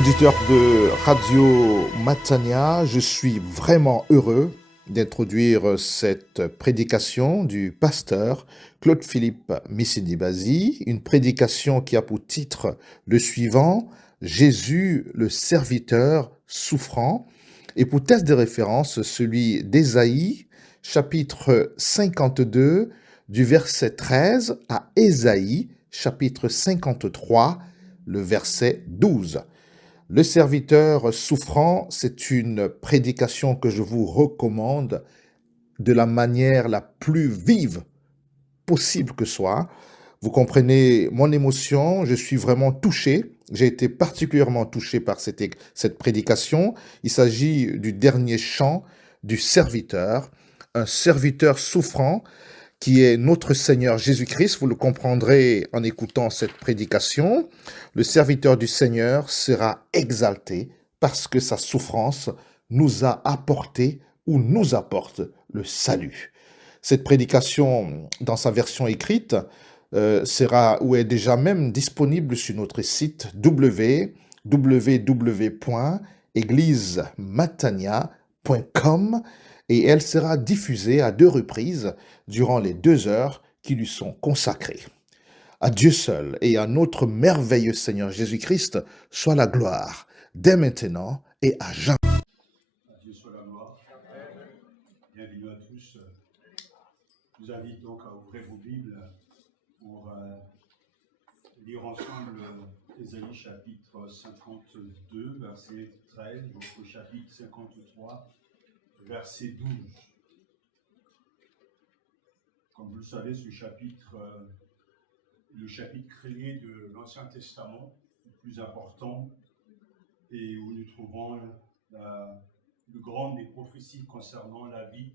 Auditeur de Radio Matania, je suis vraiment heureux d'introduire cette prédication du pasteur Claude-Philippe Missidi-Bazi, une prédication qui a pour titre le suivant, Jésus le serviteur souffrant, et pour texte de référence celui d'Ésaïe, chapitre 52, du verset 13 à Ésaïe, chapitre 53, le verset 12. Le serviteur souffrant, c'est une prédication que je vous recommande de la manière la plus vive possible que soit. Vous comprenez mon émotion, je suis vraiment touché. J'ai été particulièrement touché par cette prédication. Il s'agit du dernier chant du serviteur, un serviteur souffrant qui est notre Seigneur Jésus-Christ. Vous le comprendrez en écoutant cette prédication. Le serviteur du Seigneur sera exalté parce que sa souffrance nous a apporté ou nous apporte le salut. Cette prédication, dans sa version écrite, sera ou est déjà même disponible sur notre site www.églisematania.com et elle sera diffusée à 2 reprises durant les 2 heures qui lui sont consacrées. À Dieu seul et à notre merveilleux Seigneur Jésus-Christ soit la gloire, dès maintenant et à jamais. À Dieu soit la gloire. Bienvenue à tous. Je vous invite donc à ouvrir vos Bibles pour lire ensemble Ésaïe chapitre 52, verset 13, jusqu'au chapitre 53, verset 12. Comme vous le savez, ce chapitre, le chapitre créé de l'Ancien Testament, le plus important, et où nous trouvons le grand des prophéties concernant la vie,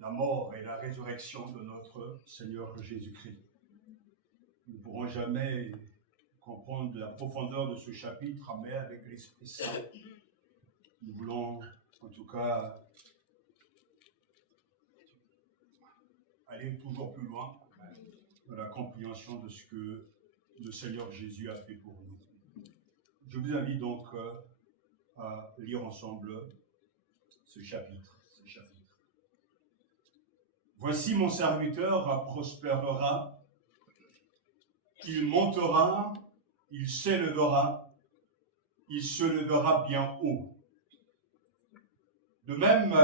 la mort et la résurrection de notre Seigneur Jésus-Christ. Nous ne pourrons jamais comprendre la profondeur de ce chapitre, mais avec l'Esprit Saint, nous voulons en tout cas aller toujours plus loin dans la compréhension de ce que le Seigneur Jésus a fait pour nous. Je vous invite donc à lire ensemble ce chapitre. Voici mon serviteur prospérera, il montera, il s'élèvera, il se lèvera bien haut. De même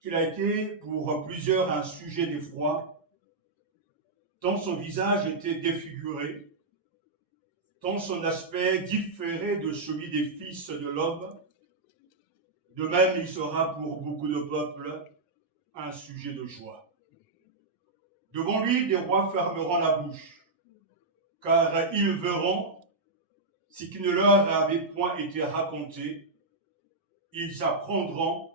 qu'il a été pour plusieurs un sujet d'effroi, tant son visage était défiguré, tant son aspect différait de celui des fils de l'homme, de même il sera pour beaucoup de peuples un sujet de joie. Devant lui, des rois fermeront la bouche, car ils verront ce qui ne leur avait point été raconté, ils apprendront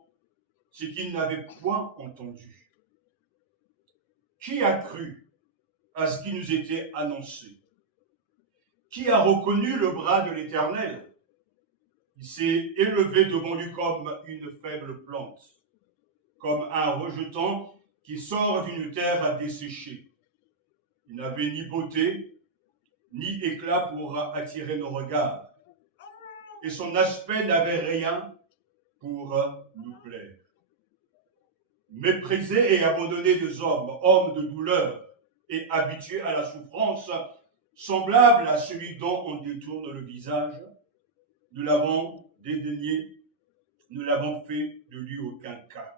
ce qu'ils n'avaient point entendu. Qui a cru à ce qui nous était annoncé? Qui a reconnu le bras de l'Éternel? Il s'est élevé devant lui comme une faible plante, comme un rejeton qui sort d'une terre desséchée. Il n'avait ni beauté, ni éclat pour attirer nos regards, et son aspect n'avait rien pour nous plaire. Méprisé et abandonné des hommes, homme de douleur et habitué à la souffrance, semblable à celui dont on détourne le visage, nous l'avons dédaigné, nous l'avons fait de lui aucun cas.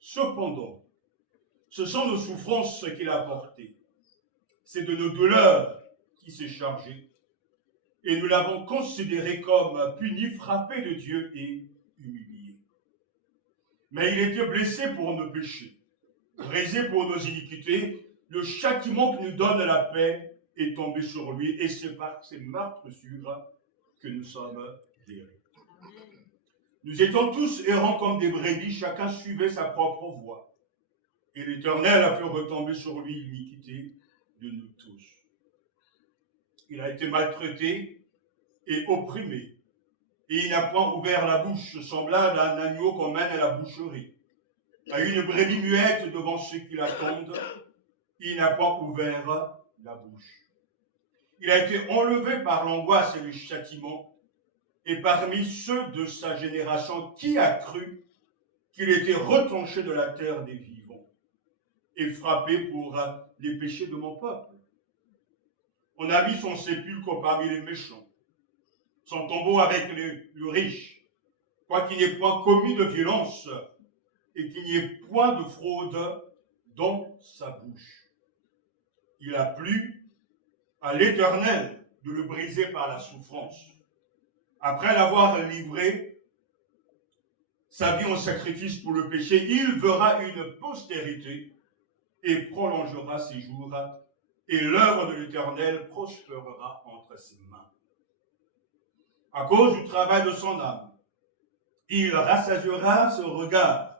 Cependant, ce sont nos souffrances qu'il a portées, c'est de nos douleurs qu'il s'est chargé, et nous l'avons considéré comme puni, frappé de Dieu et humilié. Mais il était blessé pour nos péchés, brisé pour nos iniquités. Le châtiment qui nous donne la paix est tombé sur lui, et c'est par ses meurtrissures que nous sommes guéris. Nous étions tous errants comme des brebis, chacun suivait sa propre voie. Et l'Éternel a fait retomber sur lui l'iniquité de nous tous. Il a été maltraité et opprimé, et il n'a point ouvert la bouche, semblable à un agneau qu'on mène à la boucherie, à une brebis muette devant ceux qui l'attendent, il n'a pas ouvert la bouche. Il a été enlevé par l'angoisse et le châtiment, et parmi ceux de sa génération, qui a cru qu'il était retranché de la terre des vivants et frappé pour les péchés de mon peuple? On a mis son sépulcre parmi les méchants, son tombeau avec le riche, quoiqu'il n'ait point commis de violence et qu'il n'y ait point de fraude dans sa bouche. Il a plu à l'Éternel de le briser par la souffrance. Après l'avoir livré sa vie en sacrifice pour le péché, il verra une postérité et prolongera ses jours, et l'œuvre de l'Éternel prospérera entre ses mains. À cause du travail de son âme, il rassasiera ce regard.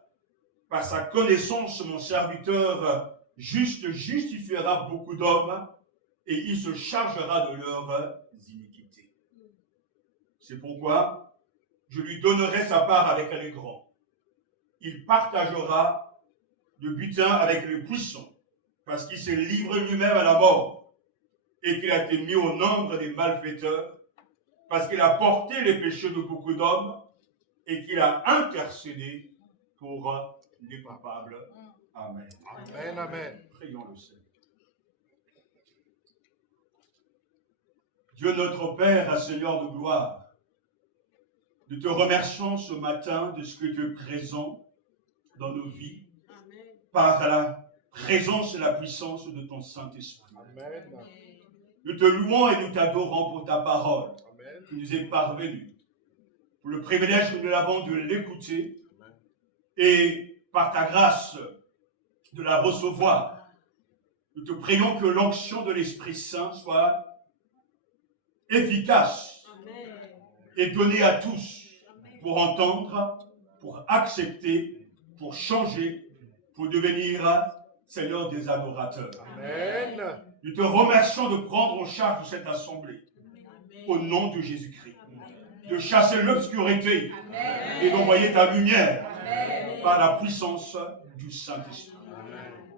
Par sa connaissance, mon serviteur juste justifiera beaucoup d'hommes, et il se chargera de leurs iniquités. C'est pourquoi je lui donnerai sa part avec les grands. Il partagera le butin avec les puissants, parce qu'il s'est livré lui-même à la mort, et qu'il a été mis au nombre des malfaiteurs, parce qu'il a porté les péchés de beaucoup d'hommes, et qu'il a intercédé pour les capables. Amen. Amen, amen. Prions le Seigneur. Dieu notre Père, Seigneur de gloire, nous te remercions ce matin de ce que tu es présent dans nos vies, par la présence et la puissance de ton Saint-Esprit. Nous te louons et nous t'adorons pour ta parole qui nous est parvenue, pour le privilège que nous avons de l'écouter et par ta grâce de la recevoir. Nous te prions que l'onction de l'Esprit Saint soit efficace et donnée à tous pour entendre, pour accepter, pour changer, pour devenir, Seigneur, des adorateurs. Amen. Nous te remercions de prendre en charge de cette assemblée au nom de Jésus-Christ, de chasser l'obscurité et d'envoyer ta lumière par la puissance du Saint-Esprit.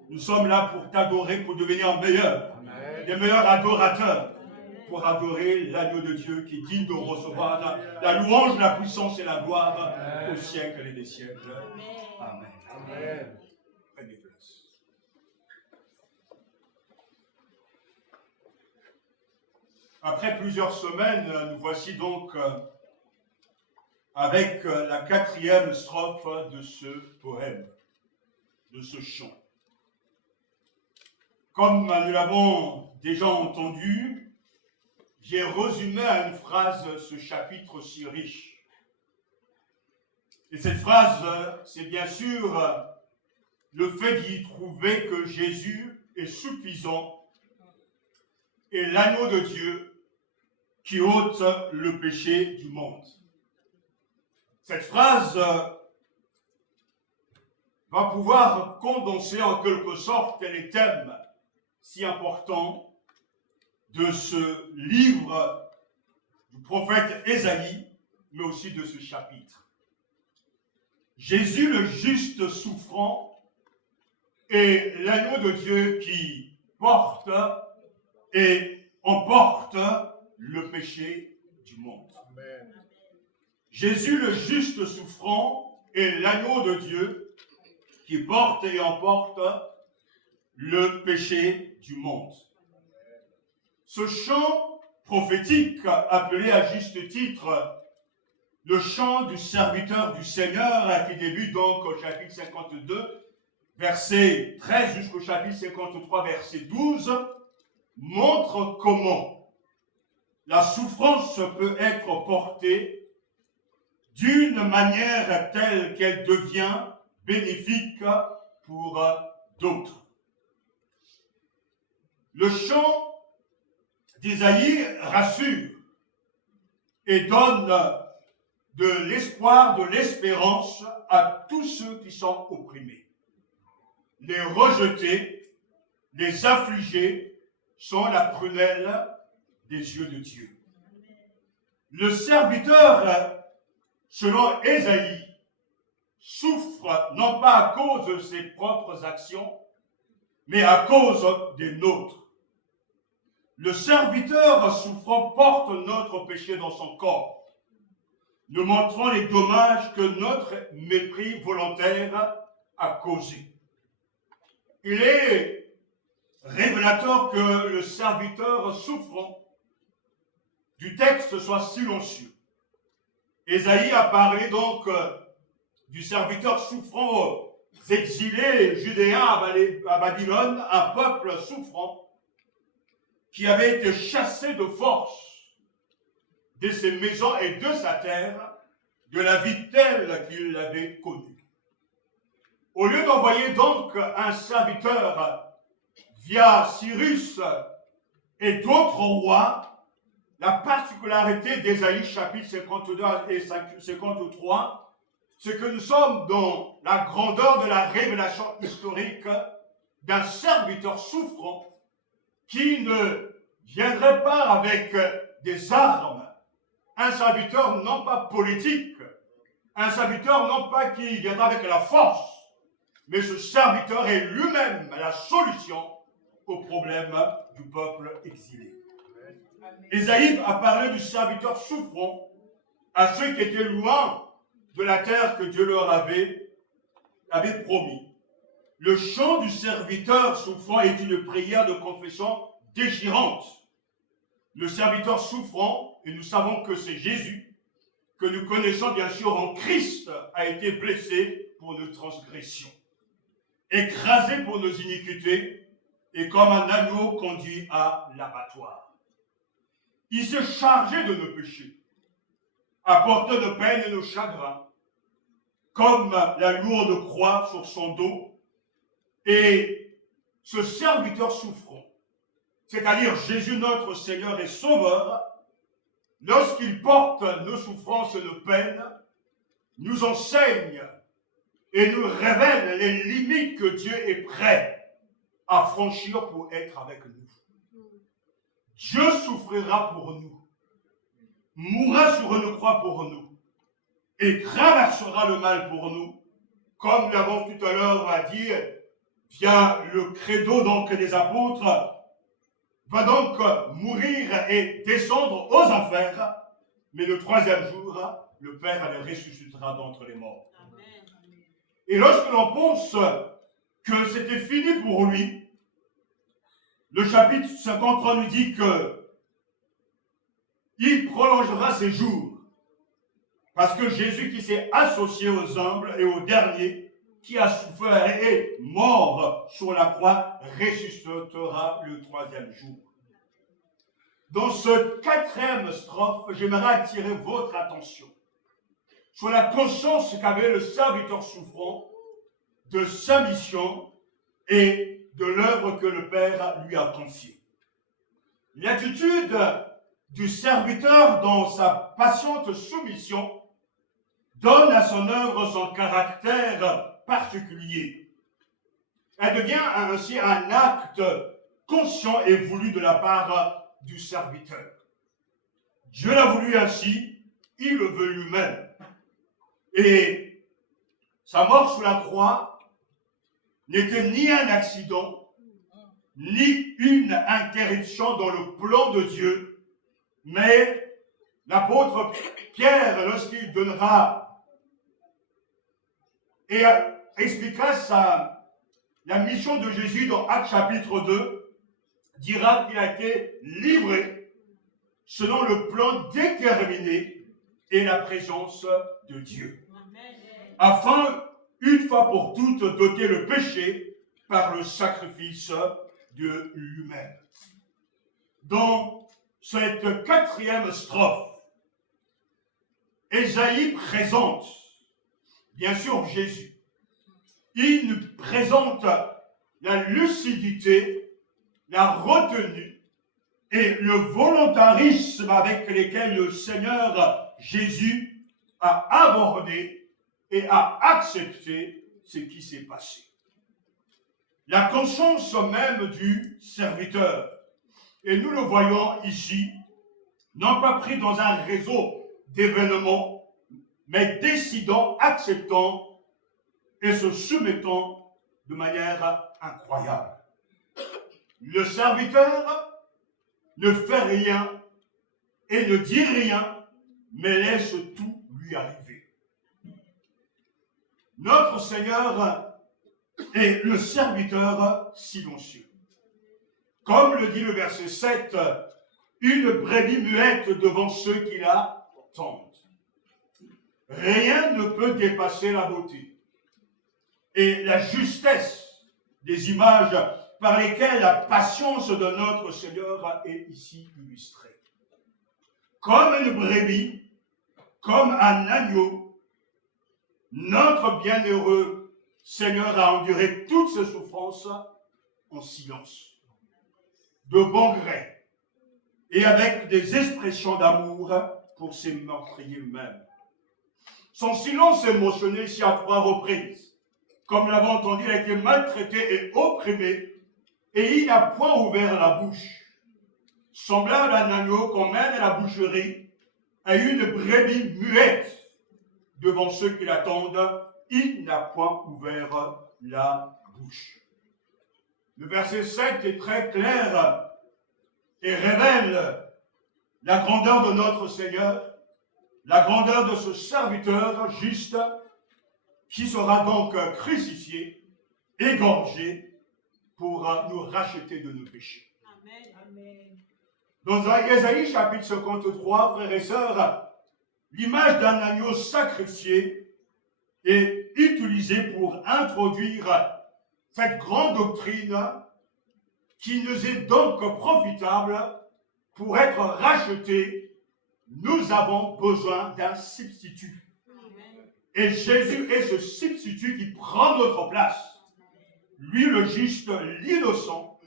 Nous sommes là pour t'adorer, pour devenir meilleurs, des meilleurs adorateurs, pour adorer l'agneau de Dieu qui est digne de recevoir la louange, la puissance et la gloire au siècle et des siècles. Amen. Amen. Prenez place. Après plusieurs semaines, nous voici donc avec la 4e strophe de ce poème, de ce chant. Comme nous l'avons déjà entendu, j'ai résumé à une phrase ce chapitre si riche. Et cette phrase, c'est bien sûr le fait d'y trouver que Jésus est suffisant et l'agneau de Dieu qui ôte le péché du monde. Cette phrase va pouvoir condenser en quelque sorte les thèmes si importants de ce livre du prophète Ésaïe, mais aussi de ce chapitre. Jésus le juste souffrant est l'agneau de Dieu qui porte et emporte le péché du monde. Amen. Jésus le juste souffrant est l'agneau de Dieu qui porte et emporte le péché du monde. Ce chant prophétique, appelé à juste titre le chant du serviteur du Seigneur, qui débute donc au chapitre 52, verset 13 jusqu'au chapitre 53, verset 12, montre comment la souffrance peut être portée d'une manière telle qu'elle devient bénéfique pour d'autres. Le chant d'Ésaïe rassure et donne de l'espoir, de l'espérance à tous ceux qui sont opprimés. Les rejetés, les affligés sont la prunelle des yeux de Dieu. Le serviteur, selon Ésaïe, souffre non pas à cause de ses propres actions, mais à cause des nôtres. Le serviteur souffrant porte notre péché dans son corps, nous montrant les dommages que notre mépris volontaire a causés. Il est révélateur que le serviteur souffrant du texte soit silencieux. Ésaïe a parlé donc du serviteur souffrant aux exilés judéens à Babylone, un peuple souffrant qui avait été chassé de force de ses maisons et de sa terre, de la vie telle qu'il l'avait connue. Au lieu d'envoyer donc un serviteur via Cyrus et d'autres rois, la particularité d'Ésaïe chapitre 52 et 53, c'est que nous sommes dans la grandeur de la révélation historique d'un serviteur souffrant qui ne viendrait pas avec des armes, un serviteur non pas politique, un serviteur non pas qui viendra avec la force, mais ce serviteur est lui-même la solution au problème du peuple exilé. Ésaïe a parlé du serviteur souffrant à ceux qui étaient loin de la terre que Dieu leur avait promis. Le chant du serviteur souffrant est une prière de confession déchirante. Le serviteur souffrant, et nous savons que c'est Jésus, que nous connaissons bien sûr en Christ, a été blessé pour nos transgressions, écrasé pour nos iniquités, et comme un agneau conduit à l'abattoir. Il s'est chargé de nos péchés, a porté nos peines et nos chagrins, comme la lourde croix sur son dos. Et ce serviteur souffrant, c'est-à-dire Jésus notre Seigneur et Sauveur, lorsqu'il porte nos souffrances et nos peines, nous enseigne et nous révèle les limites que Dieu est prêt à franchir pour être avec nous. Dieu souffrira pour nous, mourra sur une croix pour nous, et traversera le mal pour nous, comme nous l'avons tout à l'heure dit, via le credo donc des apôtres, va donc mourir et descendre aux enfers, mais le troisième jour, le Père le ressuscitera d'entre les morts. Amen. Et lorsque l'on pense que c'était fini pour lui, le chapitre 53 nous dit que il prolongera ses jours, parce que Jésus qui s'est associé aux humbles et aux derniers, qui a souffert et est mort sur la croix, ressuscitera le troisième jour. Dans ce quatrième strophe, j'aimerais attirer votre attention sur la conscience qu'avait le serviteur souffrant de sa mission et de l'œuvre que le Père lui a confiée. L'attitude du serviteur dans sa patiente soumission donne à son œuvre son caractère particulier. Elle devient ainsi un acte conscient et voulu de la part du serviteur. Dieu l'a voulu ainsi, il le veut lui-même. Et sa mort sous la croix n'était ni un accident, ni une interruption dans le plan de Dieu, mais l'apôtre Pierre, lorsqu'il donnera et expliquera la mission de Jésus dans Actes chapitre 2, dira qu'il a été livré selon le plan déterminé et la présence de Dieu, afin, une fois pour toutes, d'ôter le péché par le sacrifice de lui-même. Dans cette quatrième strophe, Ésaïe présente, bien sûr, Jésus. Il nous présente la lucidité, la retenue et le volontarisme avec lesquels le Seigneur Jésus a abordé et a accepté ce qui s'est passé. La conscience même du serviteur, et nous le voyons ici, non pas pris dans un réseau d'événements, mais décidant, acceptant et se soumettant de manière incroyable. Le serviteur ne fais rien et ne dis rien, mais laisse tout lui arriver. Notre Seigneur est le serviteur silencieux. Comme le dit le verset 7, une brebis muette devant ceux qui la tendent. Rien ne peut dépasser la beauté et la justesse des images par lesquelles la patience de notre Seigneur est ici illustrée. Comme une brebis, comme un agneau, notre bienheureux Seigneur a enduré toutes ses souffrances en silence, de bon gré, et avec des expressions d'amour pour ses meurtriers mêmes. Son silence émotionnel ici à 3 reprises. Comme l'avons entendu, il a été maltraité et opprimé, et il n'a point ouvert la bouche. Semblable à un agneau qu'on mène à la boucherie, à une brebis muette devant ceux qui l'attendent, il n'a point ouvert la bouche. Le verset 7 est très clair et révèle la grandeur de notre Seigneur, la grandeur de ce serviteur juste qui sera donc crucifié, égorgé pour nous racheter de nos péchés. Amen. Dans Ésaïe chapitre 53, frères et sœurs, l'image d'un agneau sacrifié est utilisée pour introduire cette grande doctrine qui nous est donc profitable pour être rachetés. Nous avons besoin d'un substitut. Et Jésus est ce substitut qui prend notre place. Lui, le juste, l'innocent,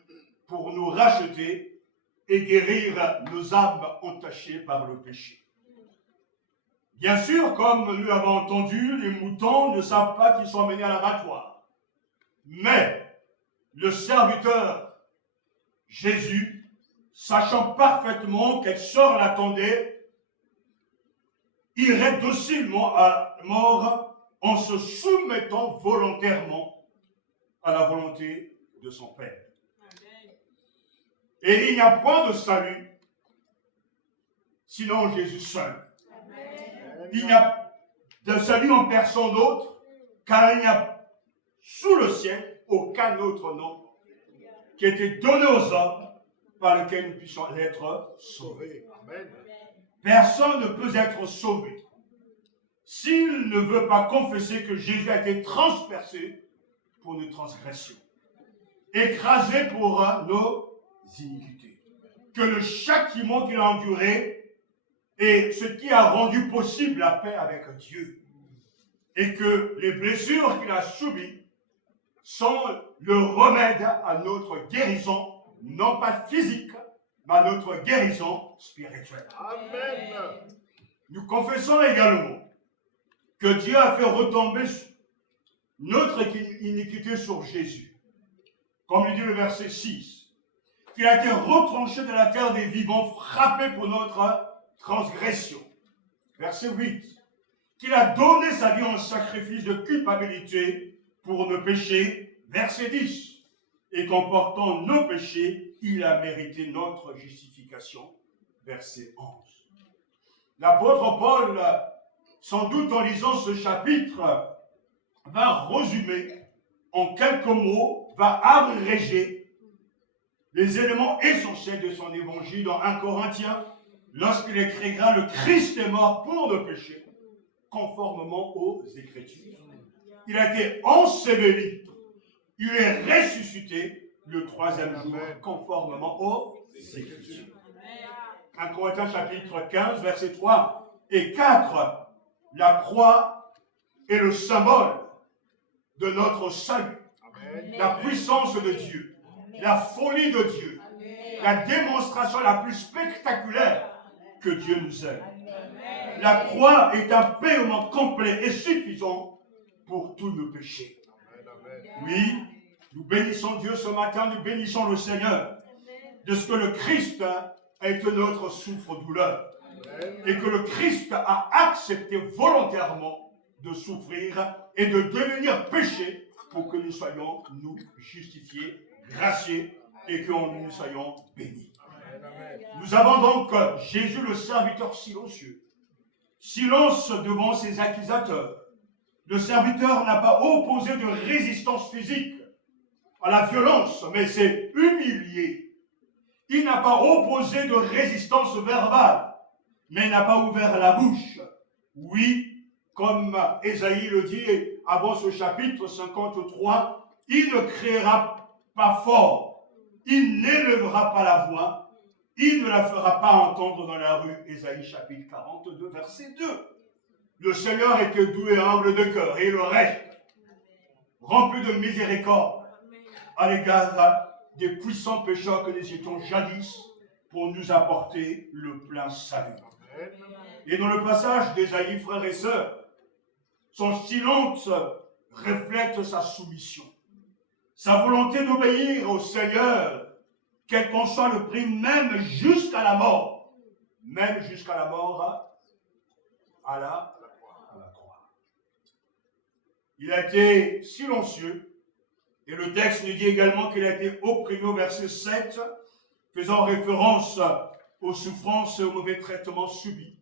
pour nous racheter et guérir nos âmes entachées par le péché. Bien sûr, comme nous l'avons entendu, les moutons ne savent pas qu'ils sont menés à l'abattoir. Mais le serviteur, Jésus, sachant parfaitement quel sort l'attendait, irait docilement à la mort en se soumettant volontairement à la volonté de son Père. Amen. Et il n'y a point de salut sinon Jésus seul. Amen. Il n'y a de salut en personne d'autre, car il n'y a sous le ciel aucun autre nom qui a été donné aux hommes par lequel nous puissions être sauvés. Amen. Personne ne peut être sauvé s'il ne veut pas confesser que Jésus a été transpercé pour nos transgressions, écrasé pour nos iniquités, que le châtiment qu'il a enduré est ce qui a rendu possible la paix avec Dieu, et que les blessures qu'il a subies sont le remède à notre guérison, non pas physique, mais à notre guérison spirituelle. Amen. Nous confessons également que Dieu a fait retomber notre iniquité sur Jésus. Comme le dit le verset 6, qu'il a été retranché de la terre des vivants, frappé pour notre transgression. Verset 8, qu'il a donné sa vie en sacrifice de culpabilité pour nos péchés. Verset 10, et qu'en portant nos péchés, il a mérité notre justification. Verset 11. L'apôtre Paul, sans doute en lisant ce chapitre, va résumer en quelques mots, va abréger les éléments essentiels de son évangile dans 1 Corinthiens, lorsqu'il écrira « Le Christ est mort pour nos péchés, conformément aux Écritures. Il a été enseveli, il est ressuscité le 3e jour, conformément aux Écritures. » 1 Corinthiens chapitre 15, versets 3 et 4, la croix est le symbole de notre salut, la puissance de Dieu, la folie de Dieu, la démonstration la plus spectaculaire que Dieu nous aime. La croix est un paiement complet et suffisant pour tous nos péchés. Oui, nous bénissons Dieu ce matin, nous bénissons le Seigneur de ce que le Christ a été notre souffre-douleur et que le Christ a accepté volontairement de souffrir et de devenir péché pour que nous soyons, nous, justifiés, graciés et que nous soyons bénis. Nous avons donc Jésus le serviteur silencieux. Silence devant ses accusateurs. Le serviteur n'a pas opposé de résistance physique à la violence, mais s'est humilié. Il n'a pas opposé de résistance verbale, mais n'a pas ouvert la bouche. Oui, comme Ésaïe le dit avant ce chapitre 53, il ne criera pas fort, il n'élèvera pas la voix, il ne la fera pas entendre dans la rue. Ésaïe chapitre 42, verset 2. Le Seigneur était doux et humble de cœur, et le reste, rempli de miséricorde à l'égard des puissants pécheurs que nous étions jadis pour nous apporter le plein salut. Et dans le passage d'Ésaïe, frères et sœurs, son silence reflète sa soumission, sa volonté d'obéir au Seigneur, quel qu'en soit le prix, même jusqu'à la mort, à la croix. Il a été silencieux, et le texte nous dit également qu'il a été opprimé au verset 7, faisant référence aux souffrances et aux mauvais traitements subis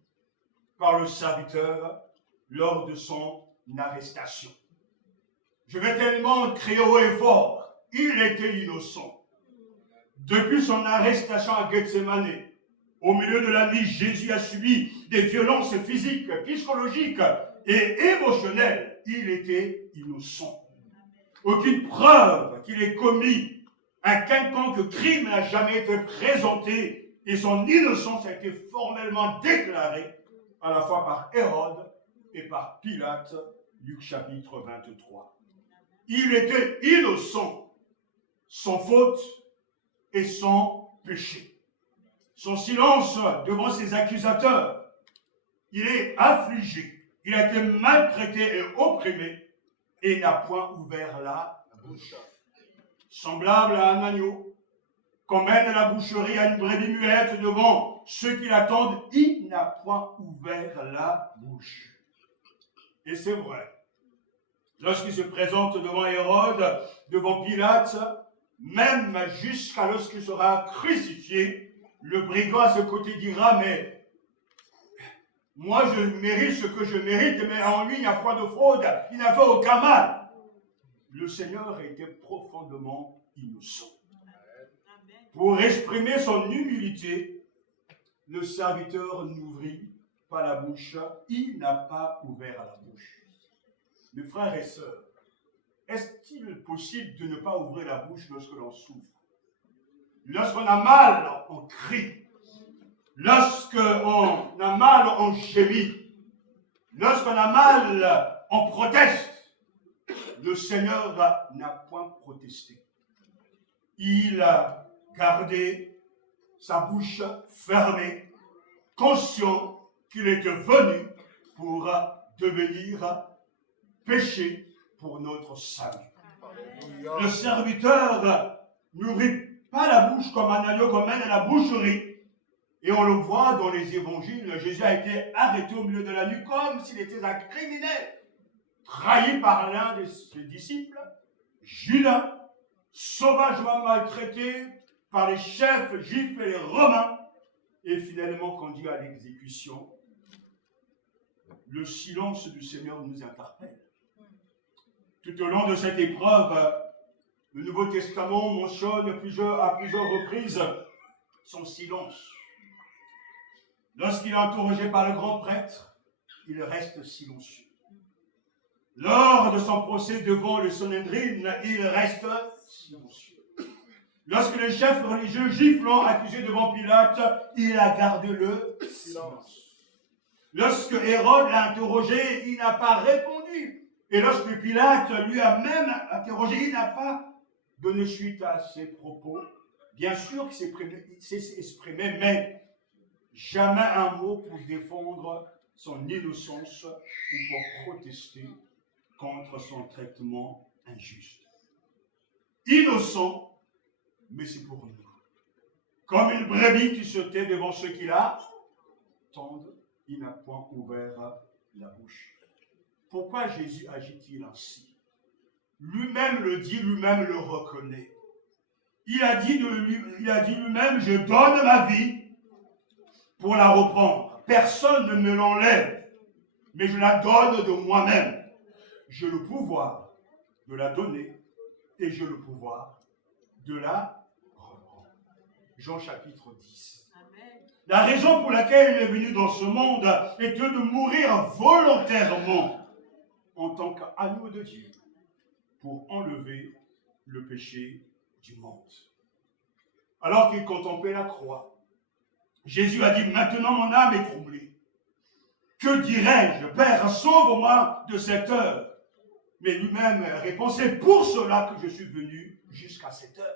par le serviteur lors de son arrestation. Je vais tellement crier haut et fort, il était innocent. Depuis son arrestation à Gethsémani, au milieu de la nuit, Jésus a subi des violences physiques, psychologiques et émotionnelles. Il était innocent. Aucune preuve qu'il ait commis un quelconque crime n'a jamais été présentée et son innocence a été formellement déclarée à la fois par Hérode et par Pilate, Luc chapitre 23. Il était innocent, sans faute et sans péché. Son silence devant ses accusateurs, il est affligé, il a été maltraité et opprimé et n'a point ouvert la bouche. Semblable à un agneau qu'on mène à la boucherie à une brebis muette devant ceux qui l'attendent, il n'a point ouvert la bouche. Et c'est vrai. Lorsqu'il se présente devant Hérode, devant Pilate, même jusqu'à lorsqu'il sera crucifié, le brigand à ce côté dira, mais moi je mérite ce que je mérite, mais en lui il n'y a point de fraude, il n'a fait aucun mal. Le Seigneur était profondément innocent. Pour exprimer son humilité, le serviteur n'ouvrit pas la bouche, il n'a pas ouvert la bouche. Mes frères et sœurs, est-il possible de ne pas ouvrir la bouche lorsque l'on souffre? Lorsqu'on a mal, on crie. Lorsqu'on a mal, on gémit. Lorsqu'on a mal, on proteste. Le Seigneur n'a point protesté. Il a gardé sa bouche fermée, conscient qu'il était venu pour devenir péché pour notre salut. Le serviteur n'ouvrit pas la bouche comme un agneau qu'on mène à la boucherie. Et on le voit dans les évangiles, Jésus a été arrêté au milieu de la nuit comme s'il était un criminel, trahi par l'un de ses disciples, Judas, sauvagement maltraité par les chefs juifs et les romains, et finalement conduit à l'exécution. Le silence du Seigneur nous interpelle. Tout au long de cette épreuve, le Nouveau Testament mentionne à plusieurs reprises son silence. Lorsqu'il est interrogé par le grand prêtre, il reste silencieux. Lors de son procès devant le Sanhédrin, il reste silencieux. Lorsque les chefs religieux juifs l'ont accusé devant Pilate, il a gardé le silence. Lorsque Hérode l'a interrogé, il n'a pas répondu. Et lorsque Pilate lui a même interrogé, il n'a pas donné suite à ses propos. Bien sûr qu'il s'est exprimé, mais jamais un mot pour défendre son innocence ou pour protester contre son traitement injuste. Innocent, mais c'est pour nous. Comme une brebis qui se tait devant ceux qui l'attendent, il n'a point ouvert la bouche. Pourquoi Jésus agit-il ainsi? Lui-même le dit, lui-même le reconnaît. Il a dit lui-même, je donne ma vie pour la reprendre. Personne ne me l'enlève, mais je la donne de moi-même. J'ai le pouvoir de la donner et j'ai le pouvoir de la reprendre. Jean chapitre 10. Amen. La raison pour laquelle il est venu dans ce monde était de mourir volontairement en tant qu'agneau de Dieu pour enlever le péché du monde. Alors qu'il contemplait la croix, Jésus a dit, maintenant mon âme est troublée. Que dirais-je, Père, sauve-moi de cette heure. Mais lui-même répond, c'est pour cela que je suis venu jusqu'à cette heure.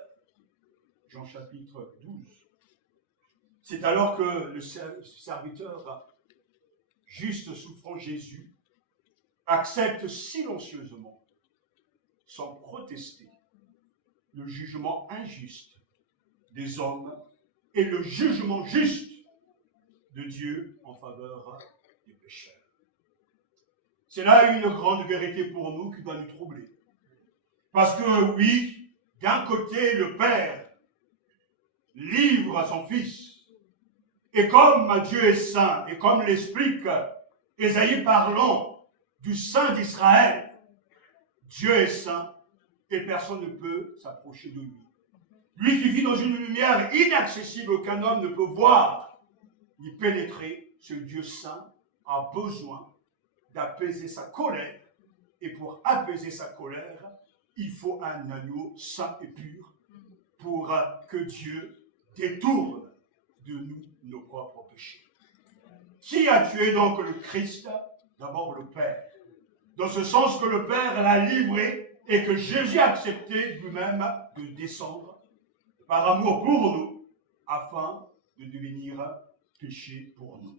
Jean chapitre 12. C'est alors que le serviteur, juste souffrant Jésus, accepte silencieusement, sans protester, le jugement injuste des hommes et le jugement juste de Dieu en faveur des pécheurs. C'est là une grande vérité pour nous qui doit nous troubler. Parce que oui, d'un côté, le Père livre à son Fils. Et comme Dieu est saint, et comme l'explique Ésaïe parlant du Saint d'Israël, Dieu est saint et personne ne peut s'approcher de lui. Lui qui vit dans une lumière inaccessible qu'un homme ne peut voir ni pénétrer, ce Dieu saint a besoin d'apaiser sa colère. Et pour apaiser sa colère, il faut un agneau saint et pur pour que Dieu détourne de nous nos propres péchés. Qui a tué donc le Christ? D'abord le Père. Dans ce sens que le Père l'a livré et que Jésus a accepté lui-même de descendre par amour pour nous, afin de devenir péché pour nous.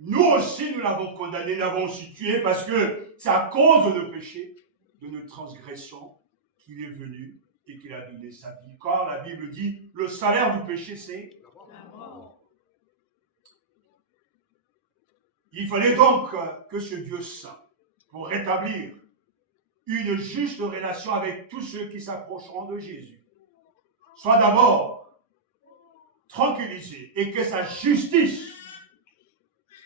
Nous aussi, nous l'avons condamné, nous l'avons aussi tué, parce que c'est à cause de nos péchés, de nos transgressions, qu'il est venu et qu'il a donné sa vie. Quand la Bible dit, le salaire du péché, c'est La mort. Il fallait donc que ce Dieu saint, pour rétablir une juste relation avec tous ceux qui s'approcheront de Jésus, soit d'abord tranquillisé et que sa justice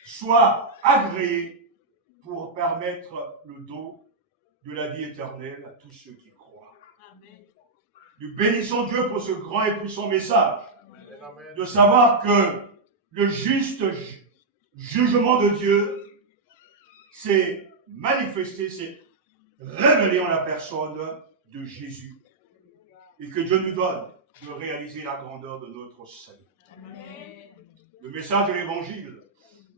soit agréée pour permettre le don de la vie éternelle à tous ceux qui croient. Amen. Nous bénissons Dieu pour ce grand et puissant message, Amen. de savoir que le juste jugement de Dieu s'est manifesté, s'est révélé en la personne de Jésus. Et que Dieu nous donne de réaliser la grandeur de notre salut. Amen. Le message de l'Évangile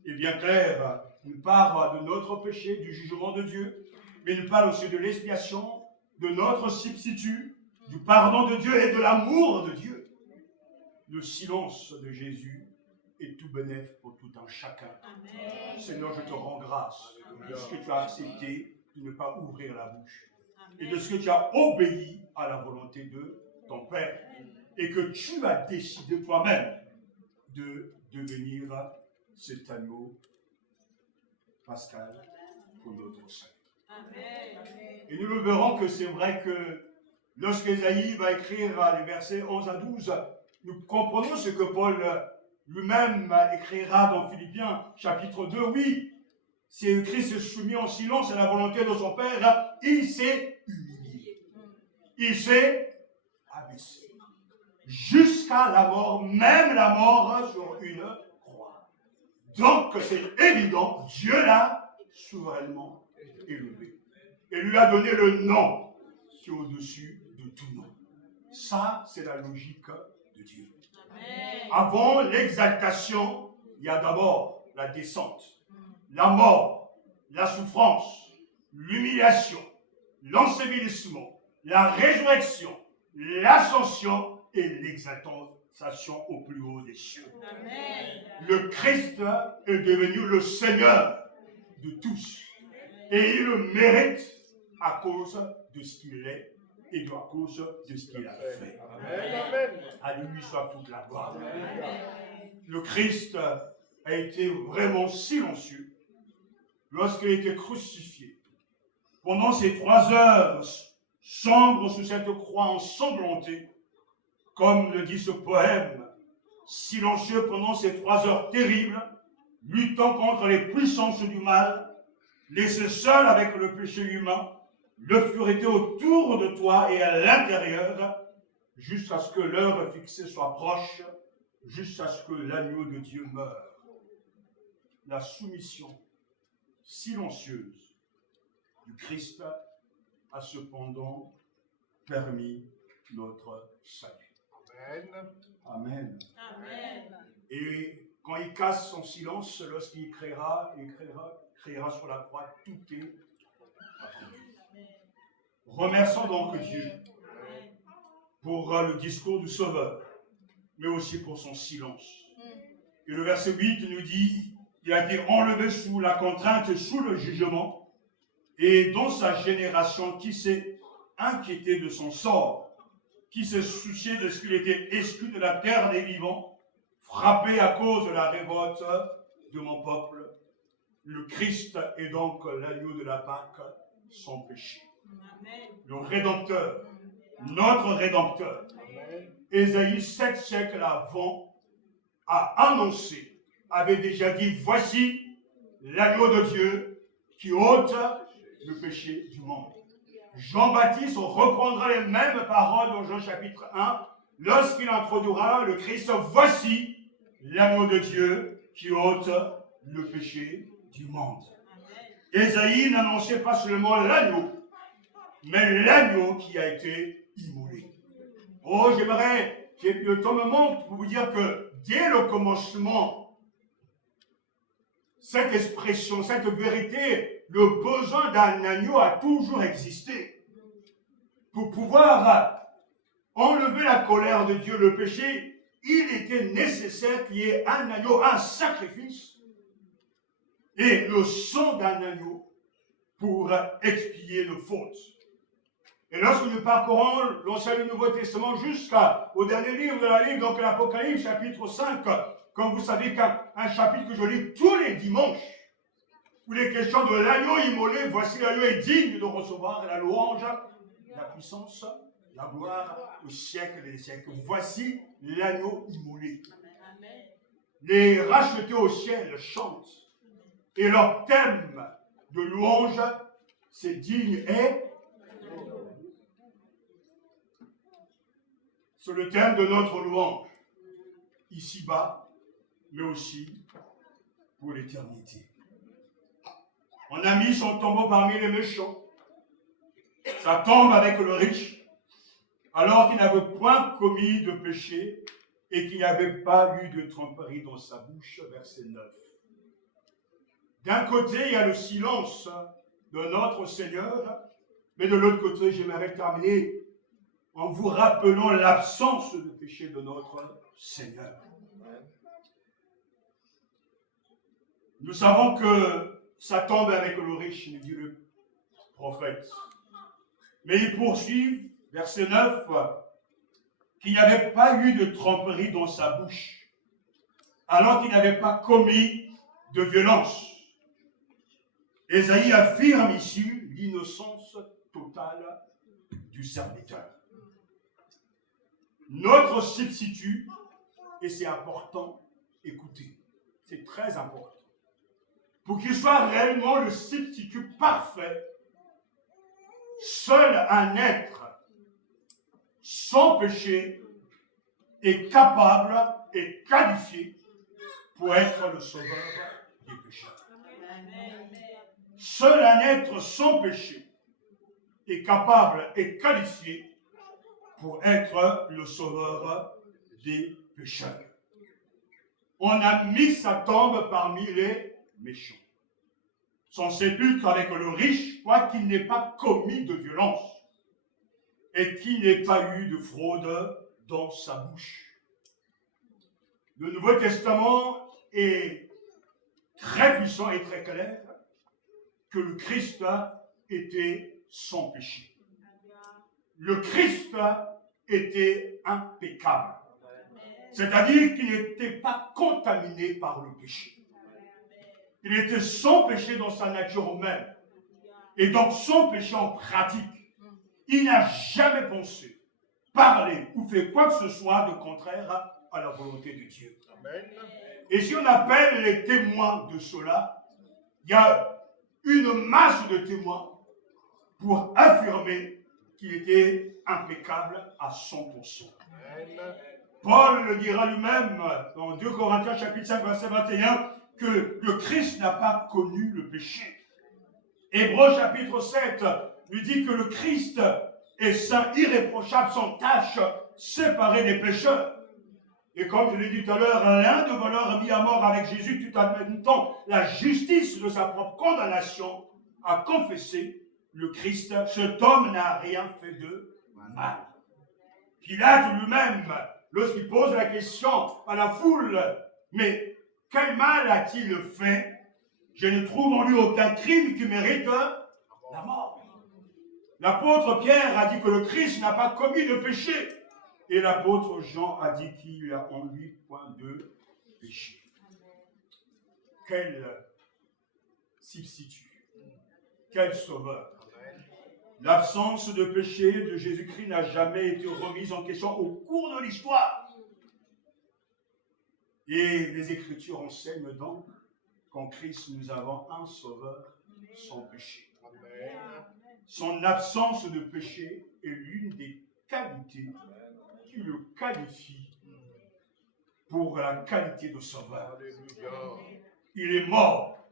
est bien clair. Il parle de notre péché, du jugement de Dieu, mais il parle aussi de l'expiation, de notre substitut, du pardon de Dieu et de l'amour de Dieu. Le silence de Jésus est tout bénéf pour tout un chacun. Amen. Seigneur, je te rends grâce de ce que tu as accepté de ne pas ouvrir la bouche et de Amen. ce que tu as obéi à la volonté de ton Père et que tu as décidé toi-même de devenir cet agneau pascal pour notre salut. Amen. Et nous le verrons que c'est vrai que lorsque Ésaïe va écrire les versets 11 à 12, nous comprenons ce que Paul lui-même écrira dans Philippiens chapitre 2. Oui, c'est Christ s'est soumis en silence à la volonté de son Père, il s'est humilié. Il s'est abaissé. Jusqu'à la mort, même la mort sur une croix. Donc c'est évident, Dieu l'a souverainement élevé. Et lui a donné le nom qui est au-dessus de tout nom. Ça, c'est la logique de Dieu. Amen. Avant l'exaltation, il y a d'abord la descente, la mort, la souffrance, l'humiliation, l'ensevelissement, la résurrection, l'ascension et l'exaltation au plus haut des cieux. Amen. Le Christ est devenu le Seigneur de tous. Et il le mérite à cause de ce qu'il est et à cause de ce qu'il a fait. Amen. Amen. À lui soit toute la gloire. Amen. Le Christ a été vraiment silencieux lorsqu'il a été crucifié. Pendant ces 3 heures sombres sous cette croix ensanglantée, comme le dit ce poème, silencieux pendant ces 3 heures terribles, luttant contre les puissances du mal, laissé seul avec le péché humain, le fur était autour de toi et à l'intérieur, jusqu'à ce que l'heure fixée soit proche, jusqu'à ce que l'agneau de Dieu meure. La soumission silencieuse du Christ a cependant permis notre salut. Amen. Amen. Amen. Et quand il casse son silence, lorsqu'il criera sur la croix, tout est accompli. Remercions donc Dieu pour le discours du Sauveur, mais aussi pour son silence. Et le verset 8 nous dit, il a été enlevé sous la contrainte, sous le jugement, et dans sa génération, qui s'est inquiété de son sort, qui s'est soucié de ce qu'il était exclu de la terre des vivants, frappé à cause de la révolte de mon peuple. Le Christ est donc l'agneau de la Pâque sans péché. Le Rédempteur, notre Rédempteur. Ésaïe 7 siècles avant a annoncé, avait déjà dit, voici l'agneau de Dieu qui ôte le péché du monde. Jean-Baptiste reprendra les mêmes paroles dans Jean chapitre 1 lorsqu'il introduira le Christ. Voici l'agneau de Dieu qui ôte le péché du monde. Ésaïe n'annonçait pas seulement l'agneau, mais l'agneau qui a été immolé. Oh, le temps me manque pour vous dire que dès le commencement, cette expression, cette vérité, le besoin d'un agneau a toujours existé. Pour pouvoir enlever la colère de Dieu, le péché, il était nécessaire qu'il y ait un agneau, un sacrifice, et le sang d'un agneau pour expier nos fautes. Et lorsque nous parcourons l'Ancien et le Nouveau Testament jusqu'au dernier livre de la Bible, donc l'Apocalypse, chapitre 5, comme vous savez qu'un chapitre que je lis tous les dimanches, où il est question de l'agneau immolé, voici l'agneau est digne de recevoir la louange, la puissance, la gloire au siècle des siècles. Voici l'agneau immolé. Les rachetés au ciel chantent, et leur thème de louange, c'est digne et c'est le thème de notre louange, ici-bas, mais aussi pour l'éternité. On a mis son tombeau parmi les méchants, sa tombe avec le riche, alors qu'il n'avait point commis de péché et qu'il n'y avait pas eu de tromperie dans sa bouche, verset 9. D'un côté, il y a le silence de notre Seigneur, mais de l'autre côté, j'aimerais terminer en vous rappelant l'absence de péché de notre Seigneur. Nous savons que ça tombe avec le riche, nous dit le prophète. Mais il poursuit, verset 9, qu'il n'y avait pas eu de tromperie dans sa bouche, alors qu'il n'avait pas commis de violence. Ésaïe affirme ici l'innocence totale du serviteur. Notre substitut, et c'est important, écoutez, c'est très important, pour qu'il soit réellement le substitut parfait, seul un être sans péché est capable et qualifié pour être le sauveur des pécheurs. Seul un être sans péché est capable et qualifié pour être le sauveur des pécheurs. On a mis sa tombe parmi les méchants. Son sépulcre avec le riche, quoiqu'il n'ait pas commis de violence et qu'il n'ait pas eu de fraude dans sa bouche. Le Nouveau Testament est très puissant et très clair que le Christ était sans péché. Le Christ était impeccable. C'est-à-dire qu'il n'était pas contaminé par le péché. Il était sans péché dans sa nature même. Et donc sans péché en pratique. Il n'a jamais pensé, parlé ou fait quoi que ce soit de contraire à la volonté de Dieu. Amen. Et si on appelle les témoins de cela, il y a une masse de témoins pour affirmer qu'il était impeccable à 100%. Amen. Paul le dira lui-même dans 2 Corinthiens chapitre 5 verset 21 que le Christ n'a pas connu le péché. Hébreux chapitre 7 lui dit que le Christ est saint, irréprochable, sans tache, séparé des pécheurs. Et comme je l'ai dit tout à l'heure, l'un de voleurs mis à mort avec Jésus tout en même temps la justice de sa propre condamnation a confessé le Christ. Cet homme n'a rien fait de mal. Pilate lui-même, lorsqu'il pose la question à la foule, mais quel mal a-t-il fait? Je ne trouve en lui aucun crime qui mérite la mort. L'apôtre Pierre a dit que le Christ n'a pas commis de péché. Et l'apôtre Jean a dit qu'il a en lui point de péché. Quel substitut, quel sauveur. L'absence de péché de Jésus-Christ n'a jamais été remise en question au cours de l'histoire. Et les Écritures enseignent donc qu'en Christ, nous avons un sauveur sans péché. Amen. Son absence de péché est l'une des qualités qui le qualifie pour la qualité de sauveur. Alléluia. Il est mort,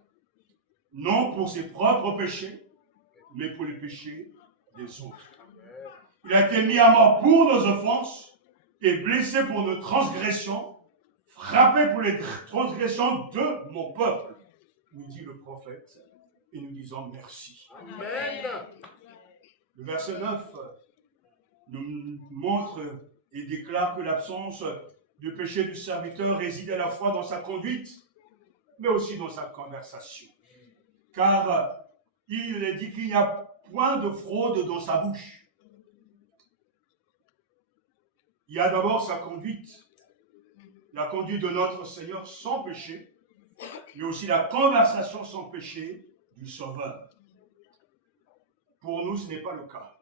non pour ses propres péchés, mais pour les péchés des autres. Amen. Il a été mis à mort pour nos offenses et blessé pour nos transgressions, frappé pour les transgressions de mon peuple, nous dit le prophète, et nous disons merci. Amen. Le verset 9 nous montre et déclare que l'absence de péché du serviteur réside à la fois dans sa conduite, mais aussi dans sa conversation. Car il est dit qu'il n'y a point de fraude dans sa bouche. Il y a d'abord sa conduite, la conduite de notre Seigneur sans péché, mais aussi la conversation sans péché du Sauveur. Pour nous, ce n'est pas le cas.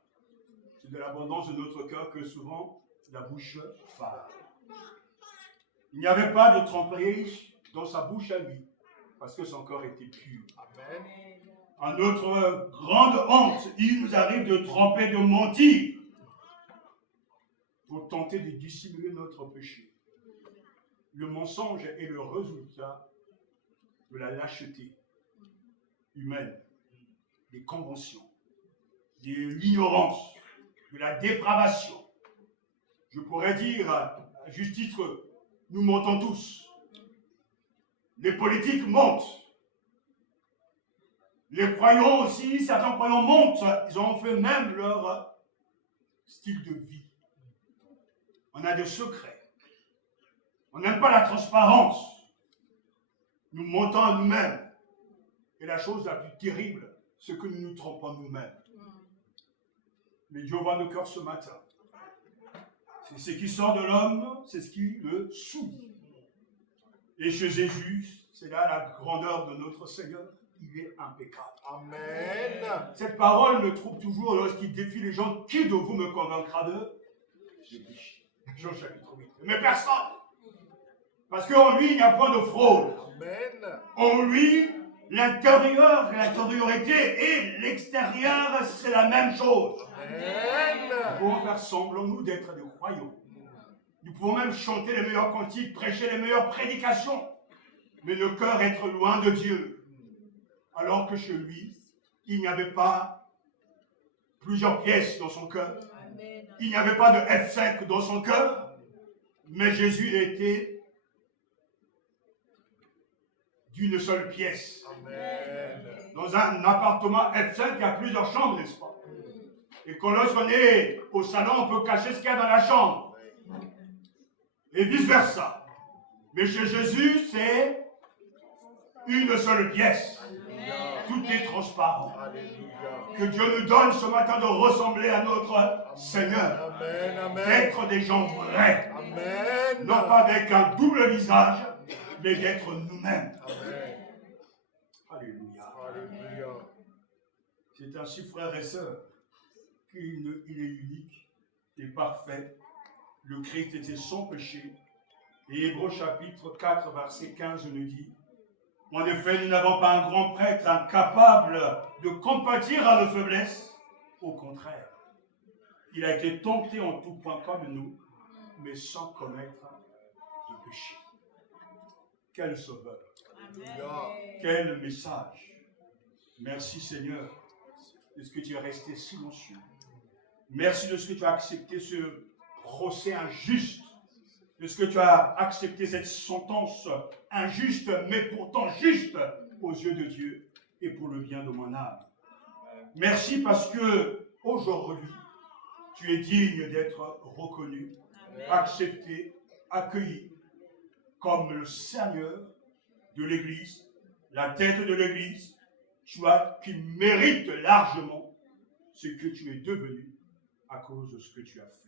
C'est de l'abondance de notre cœur que souvent la bouche parle. Il n'y avait pas de tromperie dans sa bouche à lui, parce que son corps était pur. Amen. À notre grande honte, il nous arrive de tromper, de mentir, pour tenter de dissimuler notre péché. Le mensonge est le résultat de la lâcheté humaine, des conventions, de l'ignorance, de la dépravation. Je pourrais dire, à juste titre, nous mentons tous. Les politiques mentent. Les croyants aussi, certains croyants mentent. Ils ont fait même leur style de vie. On a des secrets. On n'aime pas la transparence. Nous mentons à nous-mêmes. Et la chose la plus terrible, c'est que nous nous trompons nous-mêmes. Mais Dieu voit nos cœurs ce matin. C'est ce qui sort de l'homme, c'est ce qui le souille. Et chez Jésus, c'est là la grandeur de notre Seigneur. Il est impeccable. Amen. Cette parole me trouble toujours lorsqu'il défie les gens. Qui de vous me convaincra de péché? Jean chapitre 8. Mais personne. Parce qu'en lui, il n'y a point de fraude. Amen. En lui, l'intériorité et l'extérieur, c'est la même chose. Amen. Nous pouvons faire semblant, nous, d'être des croyants. Nous pouvons même chanter les meilleurs cantiques, prêcher les meilleures prédications. Mais le cœur être loin de Dieu. Alors que chez lui, il n'y avait pas plusieurs pièces dans son cœur. Il n'y avait pas de F5 dans son cœur. Mais Jésus était d'une seule pièce. Amen. Dans un appartement F5, il y a plusieurs chambres, n'est-ce pas? Et quand lorsqu'on est au salon, on peut cacher ce qu'il y a dans la chambre. Et vice-versa. Mais chez Jésus, c'est une seule pièce. Tout est transparent. Alléluia. Que Dieu nous donne ce matin de ressembler à notre Seigneur. Amen. Amen. D'être des gens vrais. Amen. Non pas avec un double visage, mais d'être nous-mêmes. Amen. Alléluia. Alléluia. C'est ainsi, frères et sœurs, qu'il est unique et parfait. Le Christ était sans péché Et Hébreux chapitre 4, verset 15 nous dit, en effet, nous n'avons pas un grand prêtre incapable de compatir à nos faiblesses. Au contraire, il a été tenté en tout point comme nous, mais sans commettre de péché. Quel sauveur! Quel message! Merci Seigneur de ce que tu es resté silencieux. Merci de ce que tu as accepté ce procès injuste, de ce que tu as accepté cette sentence injuste, mais pourtant juste aux yeux de Dieu et pour le bien de mon âme. Merci parce que aujourd'hui, tu es digne d'être reconnu, accepté, accueilli comme le Seigneur de l'Église, la tête de l'Église, qui mérite largement ce que tu es devenu à cause de ce que tu as fait.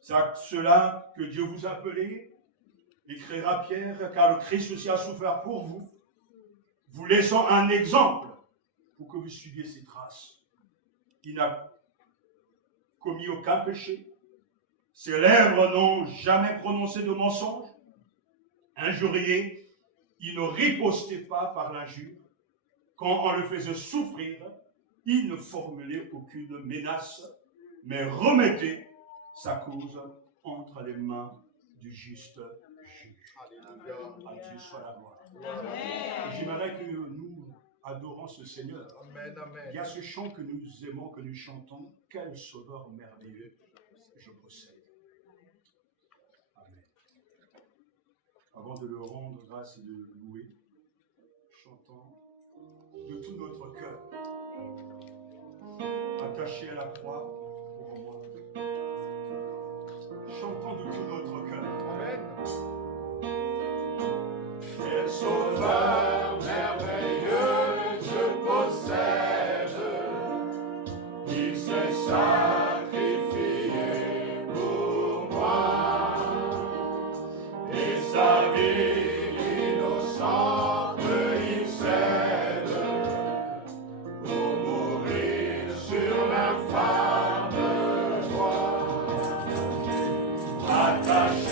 C'est à cela que Dieu vous a appelé, écrira Pierre, car le Christ aussi a souffert pour vous, vous laissant un exemple pour que vous suiviez ses traces. Il n'a commis aucun péché, ses lèvres n'ont jamais prononcé de mensonge, injurié, il ne ripostait pas par l'injure. Quand on le faisait souffrir, il ne formulait aucune menace, mais remettait sa cause entre les mains du juste juge. À Dieu soit la gloire. J'aimerais que nous adorons ce Seigneur. Amen, amen. Il y a ce chant que nous aimons, que nous chantons. Quel sauveur merveilleux je possède. Amen. Avant de le rendre grâce et de le louer, chantons de tout notre cœur, attaché à la croix pour moi. Chantons de tout notre cœur. Amen. Quel sauveur merveilleux je possède, il s'est sacrifié pour moi, et sa vie innocente il cède, pour mourir sur l'infâme croix. Attaché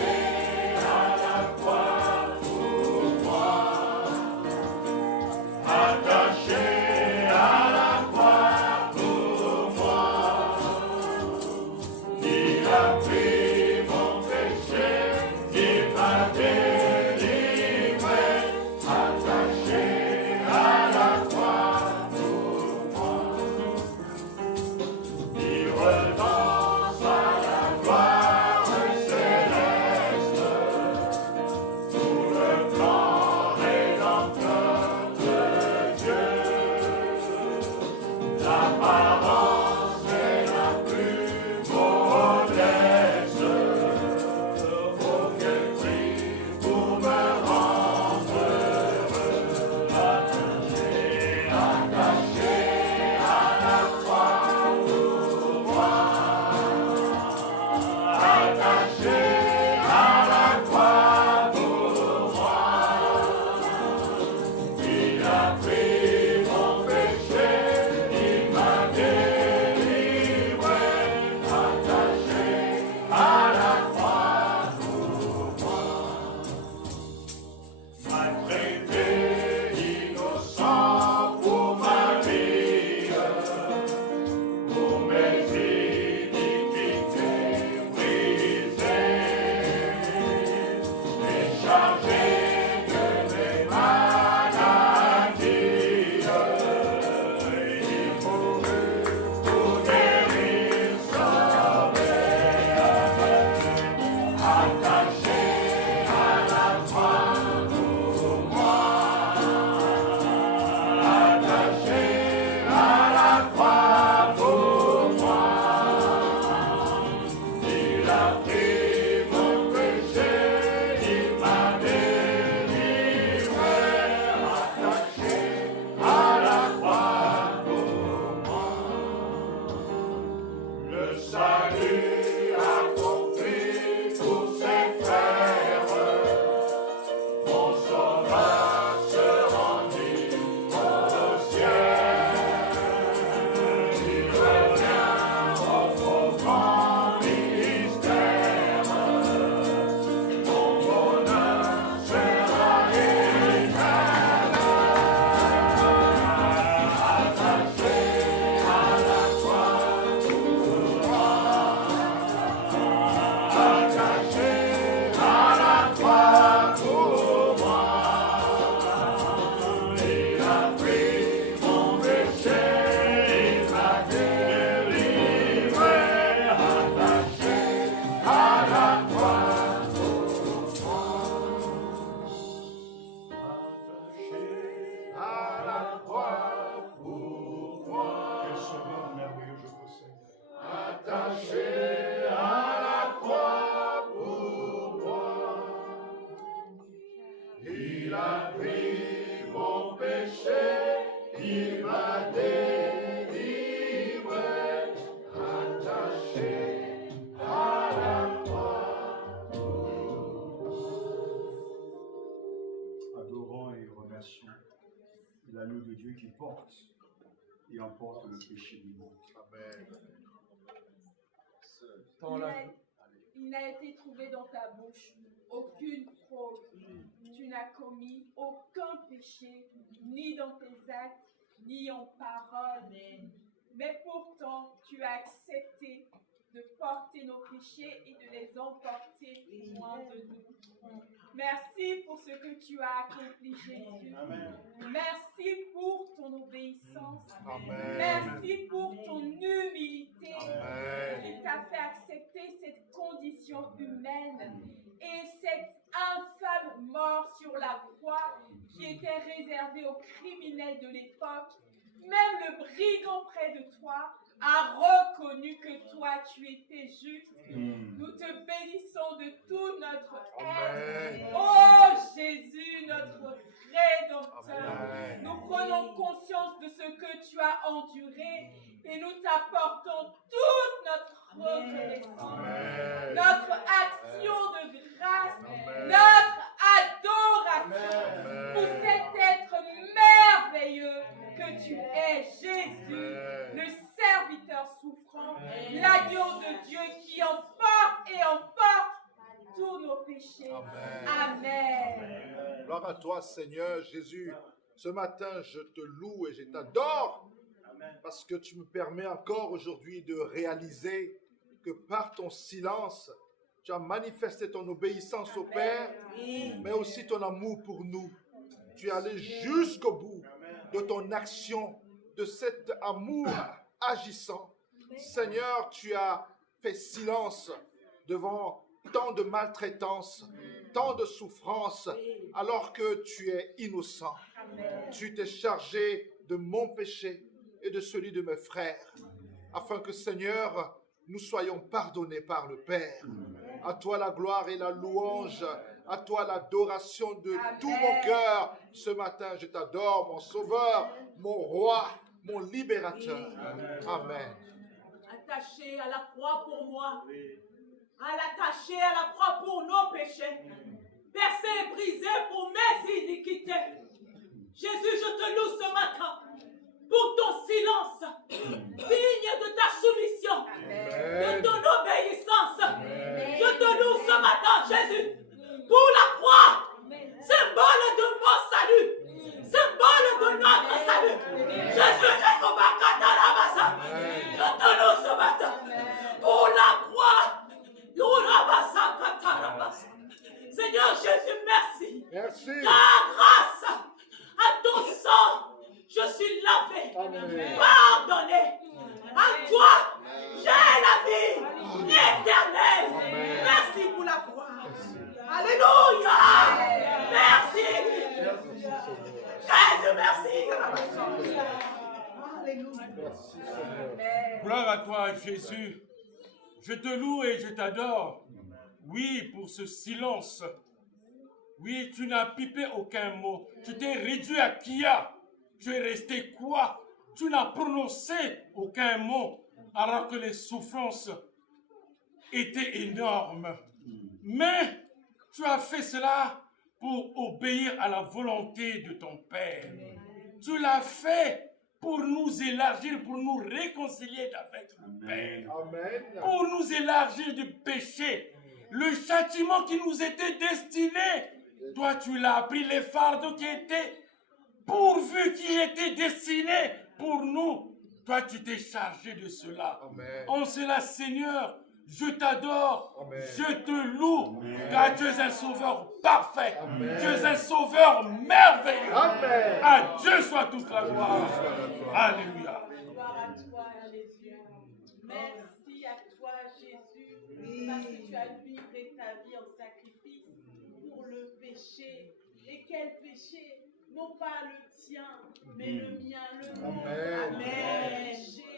l'agneau de Dieu qui porte et emporte le péché du monde. Amen. Il n'a été trouvé dans ta bouche aucune fraude. Tu n'as commis aucun péché, ni dans tes actes, ni en parole. Mais pourtant, tu as accepté de porter nos péchés et de les emporter loin de nous. Merci pour ce que tu as accompli, Jésus. Amen. Merci pour ton obéissance. Amen. Merci pour ton humilité Amen. qui t'a fait accepter cette condition humaine et cette infâme mort sur la croix qui était réservée aux criminels de l'époque. Même le brigand près de toi a reconnu que toi tu étais juste. Nous te bénissons de tout notre être. Oh Jésus, notre Rédempteur. Amen. Nous prenons conscience de ce que tu as enduré et nous t'apportons toute notre reconnaissance, Amen. notre action de grâce, Amen. notre adoration pour cet être merveilleux que tu es, Jésus, le serviteur souffrant, l'agneau de Dieu qui emporte et emporte tous nos péchés. Amen. Gloire à toi, Seigneur Jésus. Ce matin, je te loue et je t'adore parce que tu me permets encore aujourd'hui de réaliser que par ton silence, tu as manifesté ton obéissance au Père, mais aussi ton amour pour nous. Tu es allé jusqu'au bout de ton action, de cet amour agissant. Seigneur, tu as fait silence devant tant de maltraitance, tant de souffrance, alors que tu es innocent. Tu t'es chargé de mon péché et de celui de mes frères, afin que, Seigneur, nous soyons pardonnés par le Père. À toi la gloire et la louange, à toi l'adoration de tout mon cœur. Ce matin, je t'adore, mon Sauveur, mon Roi, mon Libérateur. Amen. Attaché à la croix pour moi, à l'attacher à la croix pour nos péchés, percé et brisé pour mes iniquités. Jésus, je te loue ce matin pour ton silence, digne de ta soumission, de ton obéissance. Je te loue ce matin, Jésus, pour la croix, symbole de mon salut, symbole de notre salut. Jésus, je te loue ce matin pour la croix. Seigneur Jésus, merci. Merci. Car grâce à ton sang, je suis lavé, pardonné. À toi, j'ai la vie éternelle. Merci pour la croix. Alléluia. Merci. Jésus, merci. Alléluia. Gloire à toi, Jésus. Je te loue et je t'adore. Oui, pour ce silence. Oui, tu n'as pipé aucun mot. Tu t'es réduit à Kia. Tu es resté quoi? Tu n'as prononcé aucun mot, alors que les souffrances étaient énormes. Mais tu as fait cela pour obéir à la volonté de ton Père. Tu l'as fait pour nous élargir, pour nous réconcilier avec le Père. Amen. Pour nous élargir du péché. Le châtiment qui nous était destiné, toi tu l'as pris, les fardeaux qui étaient pourvus, qui étaient destinés pour nous. Toi tu t'es chargé de cela. Amen. En cela, Seigneur, je t'adore, Amen. je te loue, car tu es un sauveur parfait. Amen. Tu es un sauveur merveilleux. Amen. À Dieu soit toute la gloire. Alléluia. Gloire à toi, Jésus. Merci à toi, Jésus, parce que tu as livré ta vie en sacrifice pour le péché. Et quel péché? Non pas le tien, mais le mien, le nôtre. Amen. Amen. Péché.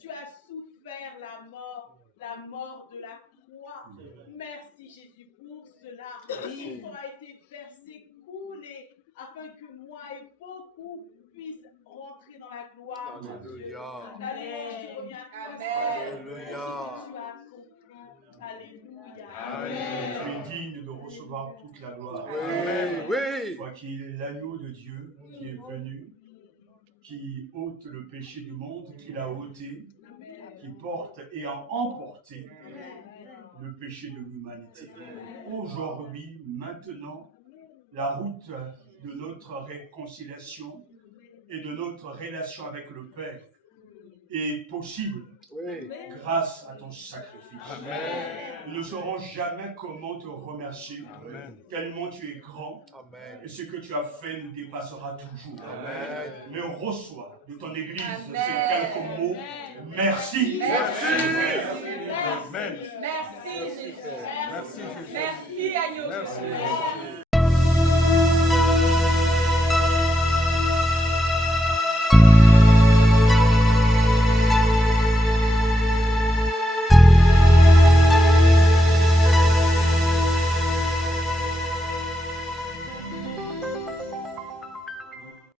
Tu as souffert la mort de la croix. Merci Jésus pour cela. Il a été versé, coulé, afin que moi et beaucoup puissent rentrer dans la gloire de Dieu. Alléluia. La louange qui revient à toi, Amen. Seigneur, pour ce que tu as accompli. Alléluia. Amen. Tu es digne de recevoir toute la gloire. Oui, oui. Toi qui es l'agneau de Dieu qui est venu qui ôte le péché du monde, qui l'a ôté, qui porte et a emporté le péché de l'humanité. Aujourd'hui, maintenant, la route de notre réconciliation et de notre relation avec le Père est possible grâce à ton sacrifice. Nous ne saurons jamais comment te remercier, tellement tu es grand, et ce que tu as fait nous dépassera toujours. Mais on reçoit de ton Église ces quelques mots. Merci. Merci. Amen. Merci Jésus. Merci, Jésus. Merci Agneau. Merci.